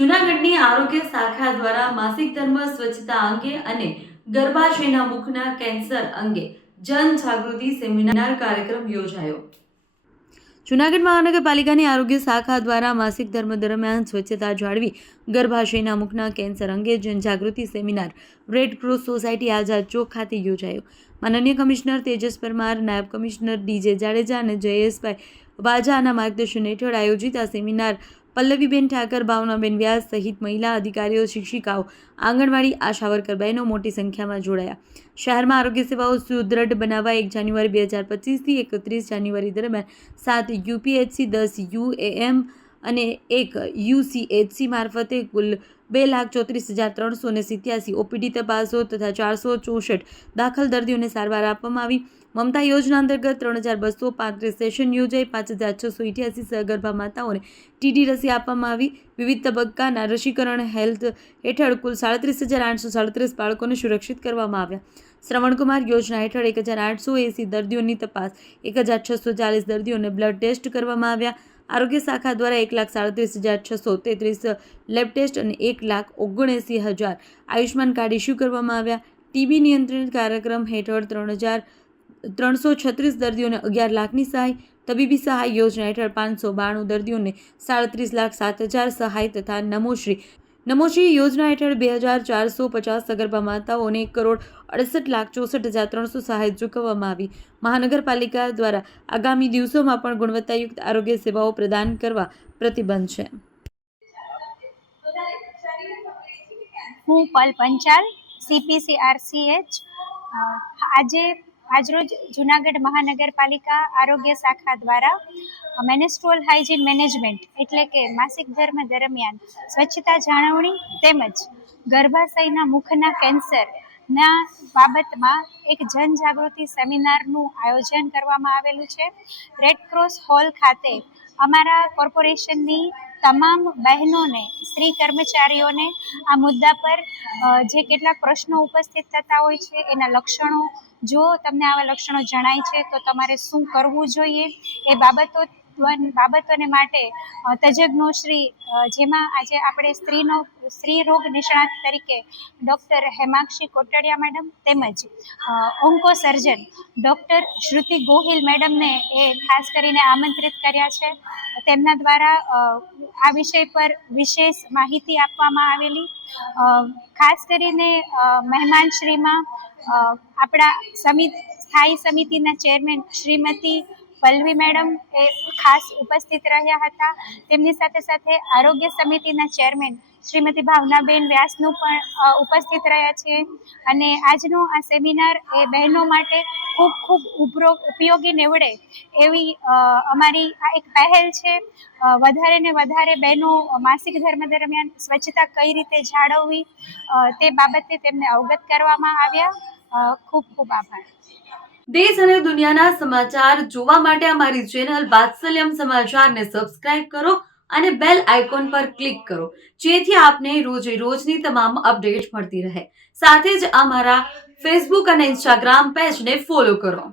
જૂનાગઢની આરોગ્ય શાખા દ્વારા માસિક ધર્મ સ્વચ્છતા અંગે અને ગર્ભાશયના મુખના કેન્સર અંગે જનજાગૃતિ સેમિનાર કાર્યક્રમ યોજાયો। જૂનાગઢ મહાનગરપાલિકાની આરોગ્ય શાખા દ્વારા માસિક ધર્મ દરમિયાન સ્વચ્છતા જાળવી ગર્ભાશયના મુખના કેન્સર અંગે જનજાગૃતિ સેમિનાર રેડ ક્રોસ સોસાયટી આઝાદ ચોક ખાતે યોજાયો। માનનીય કમિશનર તેજસ પરમાર, નાયબ કમિશનર ડીજે જાડેજા અને જયેશભાઈ વાજાના માર્ગદર્શન હેઠળ આયોજિત આ સેમિનાર પલ્લવીબેન ઠાકર, ભાવનાબેન વ્યાસ સહિત મહિલા અધિકારીઓ, શિક્ષિકાઓ, આંગણવાડી આશા વર્કર બહેનો મોટી સંખ્યામાં જોડાયા। શહેરમાં આરોગ્ય સેવાઓ સુદૃઢ બનાવવા 1 જાન્યુઆરી 2025 થી 31 જાન્યુઆરી દરમિયાન 7 યુપીએચસી, 10 યુએએમ અને 1 યુસીએચસી મારફતે કુલ 2,34,387 ઓપીડી તપાસો તથા 464 દાખલ દર્દીઓને સારવાર આપવામાં આવી। મમતા યોજના અંતર્ગત 3,235 સેશન યોજાઈ 5,688 સગર્ભા માતાઓને ટીડી રસી આપવામાં આવી। વિવિધ તબક્કાના રસીકરણ હેલ્થ હેઠળ કુલ 37,837 બાળકોને સુરક્ષિત કરવામાં આવ્યા। શ્રવણકુમાર યોજના હેઠળ 1,880 દર્દીઓની તપાસ, 1,640 દર્દીઓને બ્લડ ટેસ્ટ કરવામાં આવ્યા। આરોગ્ય શાખા દ્વારા 1,37,633 લેબ ટેસ્ટ અને 1,79,000 આયુષ્માન કાર્ડ ઇસ્યુ કરવામાં આવ્યા। ટીબી નિયંત્રણ કાર્યક્રમ હેઠળ 3,336 દર્દીઓને 11 લાખની સહાય, તબીબી સહાય યોજના હેઠળ 592 દર્દીઓને 37,07,000 સહાય તથા નમોશ્રી યોજના હેઠળ 2,450 સગર્ભા માતાઓને 1,68,64,300 સહાય ચૂકવવામાં આવી। મહાનગરપાલિકા દ્વારા આગામી દિવસોમાં પણ ગુણવત્તાયુક્ત આરોગ્ય સેવાઓ પ્રદાન કરવા પ્રતિબદ્ધ છે। હું પલ પંચાલ, CPCRCH। આજરોજ જૂનાગઢ મહાનગરપાલિકા આરોગ્ય શાખા દ્વારા મેનેસ્ટ્રુઅલ હાઇજીન મેનેજમેન્ટ એટલે કે માસિક ધર્મ દરમિયાન સ્વચ્છતા જાળવણી તેમજ ગર્ભાશયના મુખના કેન્સરના બાબતમાં એક જનજાગૃતિ સેમિનારનું આયોજન કરવામાં આવેલું છે। રેડ ક્રોસ હોલ ખાતે અમારા કોર્પોરેશનની તમામ બહેનોને, સ્ત્રી કર્મચારીઓને આ મુદ્દા પર જે કેટલાક પ્રશ્નો ઉપસ્થિત થતા હોય છે, એના લક્ષણો, જો તમને આવા લક્ષણો જણાય છે તો તમારે શું કરવું જોઈએ એ બાબતોને માટે તજજ્ઞોશ્રી, જેમાં આજે આપણે સ્ત્રી રોગ નિષ્ણાત તરીકે ડૉક્ટર હેમાંક્ષી કોટડિયા મેડમ તેમજ ઓન્કો સર્જન ડૉક્ટર શ્રુતિ ગોહિલ મેડમને એ ખાસ કરીને આમંત્રિત કર્યા છે। તેમના દ્વારા આ વિષય પર વિશેષ માહિતી આપવામાં આવેલી। ખાસ કરીને મહેમાનશ્રીમાં આપણા સ્થાયી સમિતિના ચેરમેન શ્રીમતી પલ્લવી મેડમ એ ખાસ ઉપસ્થિત રહ્યા હતા। તેમની સાથે સાથે આરોગ્ય સમિતિના ચેરમેન શ્રીમતી ભાવનાબેન વ્યાસનું પણ ઉપસ્થિત રહ્યા છે। અને આજનો આ સેમિનાર એ બહેનો માટે ખૂબ ખૂબ ઉપયોગી નીવડે એવી અમારી આ એક પહેલ છે। વધારે ને વધારે બહેનો માસિક ધર્મ દરમિયાન સ્વચ્છતા કઈ રીતે જાળવવી તે બાબતે તેમને અવગત કરવામાં આવ્યા। ખૂબ ખૂબ આભાર। દેશ અને દુનિયાના સમાચાર જોવા માટે અમારી ચેનલ વાત્સલ્યમ સમાચારને સબસ્ક્રાઇબ કરો અને બેલ આઇકોન પર ક્લિક કરો, જેથી આપને રોજે રોજની તમામ અપડેટ મળતી રહે। સાથે જ અમારા ફેસબુક અને ઇન્સ્ટાગ્રામ પેજને ફોલો કરો।